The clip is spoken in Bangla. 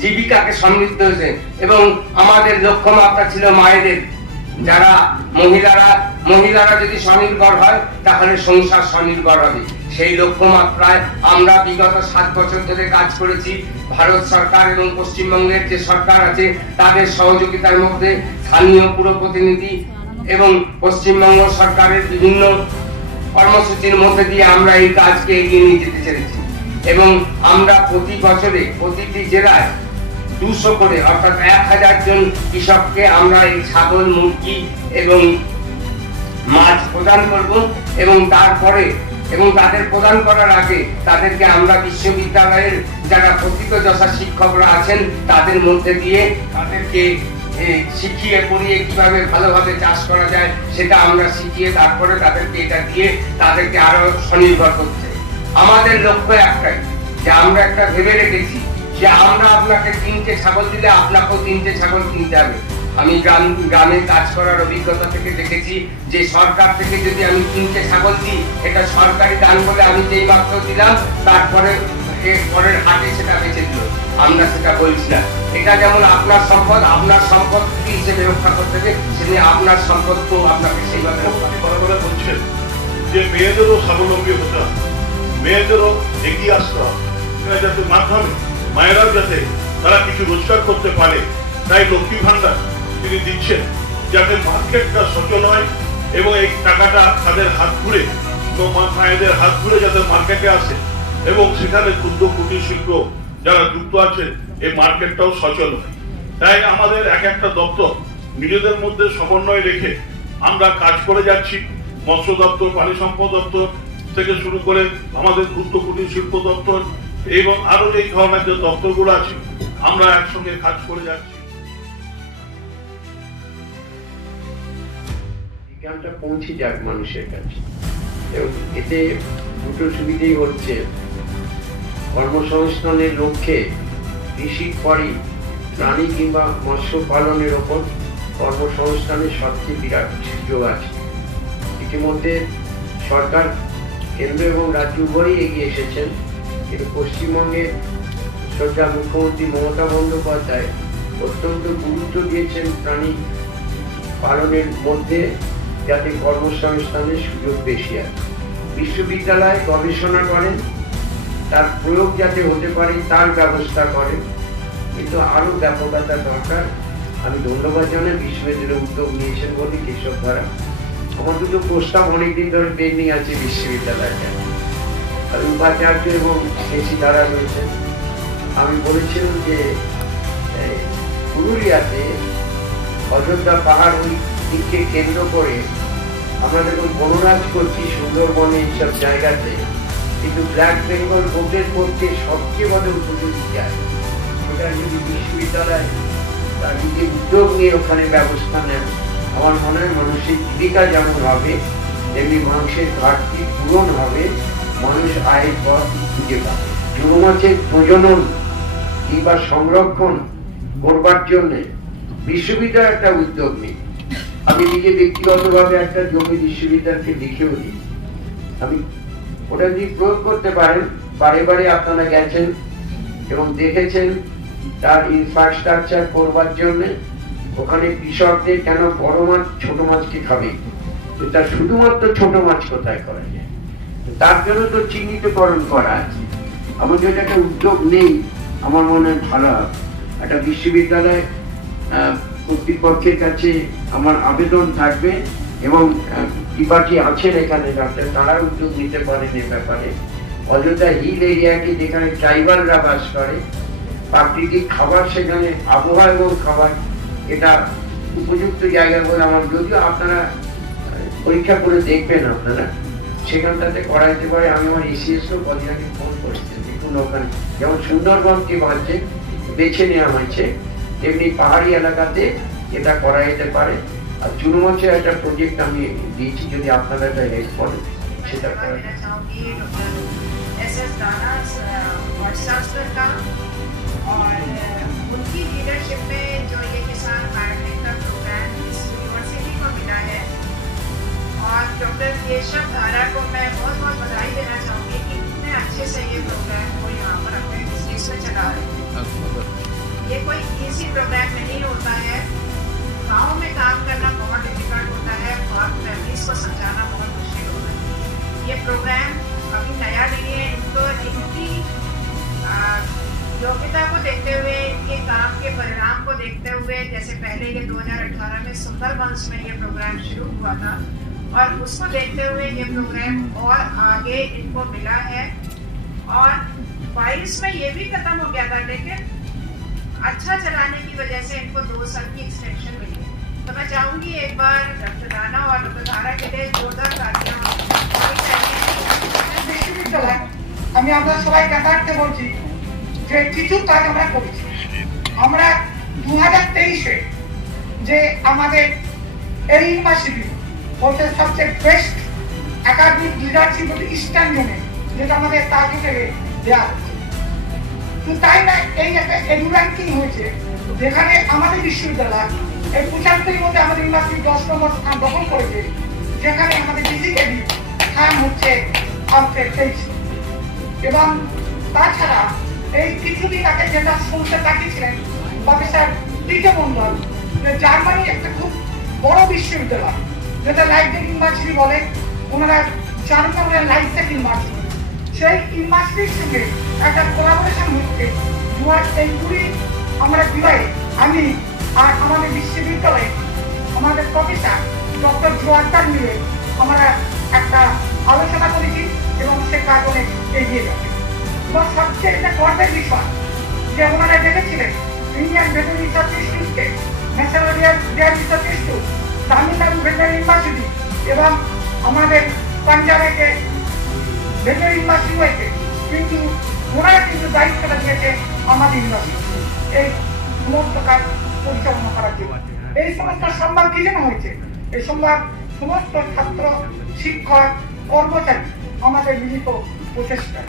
জীবিকাকে সমৃদ্ধ হয়েছে। এবং আমাদের লক্ষ্যমাত্রা ছিল মায়েদের, যারা মহিলারা যদি স্বনির্ভর হয় তাহলে সংসার স্বনির্ভর হবে। সেই লক্ষ্যমাত্রায় আমরা বিগত 7 বছর ধরে কাজ করেছি। ভারত সরকার এবং পশ্চিমবঙ্গের যে সরকার আছে তাদের সহযোগিতার মধ্যে স্থানীয় পুর প্রতিনিধি এবং পশ্চিমবঙ্গ সরকারের বিভিন্ন কর্মসূচির মধ্যে দিয়ে আমরা এই কাজকে এগিয়ে নিয়ে যেতে চেয়েছি। এবং আমরা প্রতি বছরে প্রতিটি জেলায় 200 করে অর্থাৎ 1000 জন কৃষককে আমরা এই ছাগল, মুরগি এবং মাছ প্রদান করব। এবং তারপরে তাদের প্রদান করার আগে তাদেরকে আমরা বিশ্ববিদ্যালয়ের যারা প্রকৃতযশা শিক্ষকরা আছেন তাদের মধ্যে দিয়ে তাদেরকে শিখিয়ে পড়িয়ে কিভাবে ভালোভাবে চাষ করা যায় সেটা আমরা শিখিয়ে তারপরে তাদেরকে এটা দিয়ে তাদেরকে আরো স্বনির্ভর করতে। আমাদের লক্ষ্য একটাই, যে আমরা একটা ভেবে রেখেছি যে আমরা আপনাকে 3টে ছাগল দিলে আপনাকেও 3টে ছাগল কিনতে হবে। আমি গ্রামে কাজ করার অভিজ্ঞতা থেকে দেখেছি যে সরকার থেকে যদি আমি 3টে ছাগল দিই এটা সরকারি দান বলে আমি যেই মাত্র দিলাম তারপরে পরের হাটে সেটা বেঁচে দিল। আমরা সেটা বলছি না। এটা যেমন আপনার সম্পদ, আপনার সম্পদ কি হিসেবে রক্ষা করতে হবে, সেদিন আপনার সম্পদকেও আপনাকে সেইভাবে বলছেন যে মেয়েদেরও স্বাবলম্বী হতে হবে, মেয়েদেরও এগিয়ে আসতে হবে, যাতে মাধ্যমে মায়েরাও যাতে তারা কিছু রোজগার করতে পারে। তাই লক্ষ্মী ভান্ডার তিনি দিচ্ছেন যাতে মার্কেটটা সচল হয় এবং এই টাকাটা তাদের হাত ঘুরে, মায়েদের হাত ঘুরে যাতে মার্কেটে আসে এবং সেখানে ক্ষুদ্র কুটির শিল্প যারা যুক্ত আছে এই মার্কেটটাও সচল হয়। তাই আমাদের একটা দপ্তর নিজেদের মধ্যে সমন্বয় রেখে আমরা কাজ করে যাচ্ছি। মৎস্য দপ্তর, পানি সম্পদ দপ্তর থেকে শুরু করে আমাদের ক্ষুদ্র কুটির শিল্প দপ্তর এবং আরো এই ধরনের যে দপ্তরগুলো আছে আমরা একসঙ্গে কাজ করে যাচ্ছি। বিজ্ঞানটা পৌঁছে যাক মানুষের কাছে, এবং এতে দুটো সুবিধেই হচ্ছে। কর্মসংস্থানের লক্ষ্যে কৃষির পরই প্রাণী কিংবা মৎস্য পালনের ওপর কর্মসংস্থানের সবচেয়ে বিরাট সুযোগ আছে। ইতিমধ্যে সরকার কেন্দ্র এবং রাজ্য উভয়ই এগিয়ে এসেছেন, কিন্তু পশ্চিমবঙ্গের শ্রদ্ধা মুখ্যমন্ত্রী মমতা বন্দ্যোপাধ্যায় অত্যন্ত গুরুত্ব দিয়েছেন প্রাণী পালনের মধ্যে, যাতে কর্মসংস্থানের সুযোগ বেশি আছে। বিশ্ববিদ্যালয়ে গবেষণা করেন, তার প্রয়োগ যাতে হতে পারে তার ব্যবস্থা করেন, কিন্তু আরো ব্যাপকতা দরকার। আমি ধন্যবাদ জানাই বিশ্ববিদ্যালয়ের উদ্যোগ নিয়েছেন বলে কৃষক দ্বারা। আমার দুটো প্রস্তাব অনেকদিন ধরে পেন্ডিং আছে বিশ্ববিদ্যালয়টা, উপাচার্য এবং এসি দ্বারা রয়েছেন। আমি বলেছিলাম যে পুরুলিয়াতে অযোধ্যা পাহাড় ওই দিককে কেন্দ্র করে আমরা দেখুন বনরাজ করছি সুন্দরবনে এইসব জায়গাতে, কিন্তু ব্ল্যাক বেঙ্গল বোটের পক্ষে সবচেয়ে বড় উপযোগী জায়গা। ওটা যদি বিশ্ববিদ্যালয় তার নিজে উদ্যোগ নিয়ে ওখানে ব্যবস্থা নেন, আমার মনে হয় মানুষের জীবিকা যেমন হবে তেমনি মানুষের ঘাটতি পূরণ হবে, মানুষ আয়ের পথ খুঁজে পাবে। মৌমাছির প্রজনন কিংবা সংরক্ষণ করবার জন্য বিশ্ববিদ্যালয় একটা উদ্যোগ নেই। আমি নিজে ব্যক্তিগতভাবে একটা জমি বিশ্ববিদ্যালয়কে লিখেও দিই। আমি ওটা যদি প্রয়োগ করতে পারেন, বারে বারে আপনারা গেছেন এবং দেখেছেন তার ইনফ্রাস্ট্রাকচার করবার জন্য ওখানে কৃষকদের কেন বড় মাছ ছোট মাছকে খাবে, তার শুধুমাত্র ছোট মাছ কোথায় করা যায়, তার জন্য তো চিহ্নিতকরণ করা আছে। আমার যদি একটা উদ্যোগ নেই আমার মনে হয় ভালো হবে। একটা বিশ্ববিদ্যালয় কর্তৃপক্ষের কাছে আমার আবেদন থাকবে এবং ত্রিপাঠী আছেন এখানে ডাক্তার, তারা উদ্যোগ নিতে পারেন এ ব্যাপারে। অযোধ্যা হিল এরিয়াকে যেখানে ট্রাইবালরা বাস করে, প্রাকৃতিক খাবার সেখানে আবহাওয়া এবং খাবার এটা উপযুক্ত জায়গা বলে আমার, যদিও আপনারা পরীক্ষা করে দেখবেন আপনারা সেখানটাতে করা যেতে পারে। আমি আমার এসিএসও কদিন আগে ফোন করেছি, দেখুন ওখানে যেমন সুন্দরবনকে বেছে নেওয়া হয়েছে তেমনি পাহাড়ি এলাকাতে এটা করা যেতে পারে। আর চুরুমাছের একটা প্রজেক্ট আমি দিয়েছি, যদি আপনারা এটা হেল্প করেন সেটা করা যায়। और उनकी लीडरशिप में जो ये किसान गार्डनिंग का प्रोग्राम इस यूनिवर्सिटी को मिला है, और डॉक्टर केशव धारा को मैं बहुत बहुत बधाई देना चाहूँगी कि इतने अच्छे से ये प्रोग्राम को यहाँ पर अपने डिस्ट्रिक्ट में चला रहे हैं। किसी प्रोग्राम में नहीं होता है। गाँव में काम करना बहुत डिफिकल्ट होता है और फैमिलीज को समझाना बहुत मुश्किल होता है। ये प्रोग्राम अभी नया नहीं है, इनको इनकी योग्यता को देखते हुए, इनके काम के परिणाम को देखते हुए, जैसे पहले ये 2018 में सुंदरबंस में ये प्रोग्राम शुरू हुआ था और उसको देखते हुए ये प्रोग्राम और आगे इनको मिला है और 22 में ये भी खत्म हो गया था, लेकिन अच्छा चलाने की वजह से इनको 2 साल की एक्सटेंशन मिली है। तो मैं चाहूंगी एक बार डॉक्टर राणा और डॉक्टर धारा के लिए जोरदार तालियां। বিশ্ববিদ্যালয় আমি আমরা সবাই কাটাতে বলছি যে কিছু কাজ আমরা করেছি। আমরা 2023-এ যে আমাদের এই ইউনিভার্সিটি হচ্ছে সবচেয়ে বেস্ট একাডেমিক লিডারশিপ ইস্টার্ন জোনে, যেটা আমাদের তাকে থেকে দেওয়া হচ্ছে। তো তাই না এই একটা র্যাঙ্কিং হয়েছে যেখানে আমাদের বিশ্ববিদ্যালয় এই 75-এর মধ্যে আমাদের ইউনিভার্সিটি 10 নম্বর স্থান দখল করেছে, যেখানে আমাদের ফিজিক্যালি স্থান হচ্ছে 23। এবং তাছাড়া এই কিছুদিন আগে যেটা শুনতে তাকিয়েছিলেন প্রফেসর টিকে মন্ডল, জার্মানি একটা খুব বড় বিশ্ববিদ্যালয় যেটা লাইফটেক ইউনিভার্সিটি বলে, ওনারা জার্মানের লাইফটেক ইউনিভার্সিটি, সেই ইউনিভার্সিটির সঙ্গে একটা কোলাবোরেশন হচ্ছে 2020 আমরা জুলাই আমি আর আমাদের বিশ্ববিদ্যালয়ে আমাদের প্রফেসর ডক্টর জোয়ার্দার মিলে আমরা একটা আলোচনা করেছি এবং সে কাজ অনেক এগিয়ে যাবে। এবং সবচেয়ে একটা গর্বের বিষয় যে ওনারা দেখেছিলেন ইন্ডিয়ান ভেটেরিনারি রিসার্চ ইনস্টিটিউটকে, national dairy research institute, Tamil Nadu veterinary university এবং আমাদের পাঞ্জাবেকে ভেটেরিনারি ইউনিভার্সিটি হয়েছে, কিন্তু ওনারা কিন্তু দায়িত্বটা দিয়েছে আমাদের ইউনিভার্সিটি এই সমস্ত কাজ পরিচালনা করার জন্য। এই সমস্ত সম্মান কি জন্য হয়েছে? এই সম্মান সমস্ত ছাত্র, শিক্ষক, কর্মচারী আমাদের মিলিত প্রচেষ্টা।